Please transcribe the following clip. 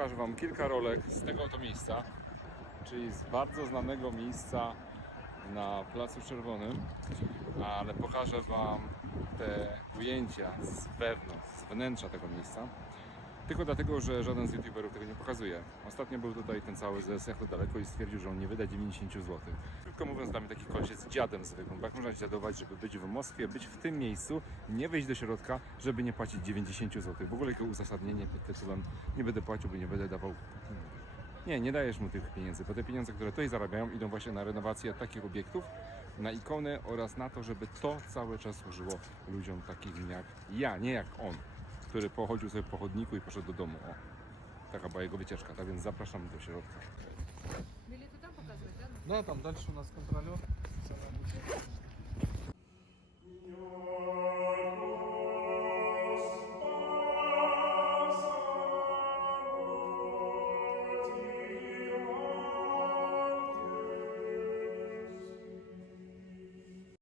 pokażę Wam kilka rolek z tego oto miejsca, czyli z bardzo znanego miejsca na Placu Czerwonym, ale pokażę Wam te ujęcia z wewnątrz, z wnętrza tego miejsca. Tylko dlatego, że żaden z youtuberów tego nie pokazuje. Ostatnio był tutaj ten cały z Jachtu daleko i stwierdził, że on nie wyda 90 zł. Krótko mówiąc, dla mnie taki koleś jest dziadem zwykłym. Bo jak można dziadować, żeby być w Moskwie, być w tym miejscu, nie wejść do środka, żeby nie płacić 90 zł. W ogóle jakie uzasadnienie pod tytułem nie będę płacił, bo nie będę dawał. Nie dajesz mu tych pieniędzy, bo te pieniądze, które tutaj zarabiają, idą właśnie na renowację takich obiektów, na ikony oraz na to, żeby to cały czas służyło ludziom takim jak ja, nie jak on, który pochodził sobie po chodniku i poszedł do domu. O, taka była jego wycieczka, tak więc zapraszam do środka. Билеты там показывать, да? Да, там дальше у нас контролер.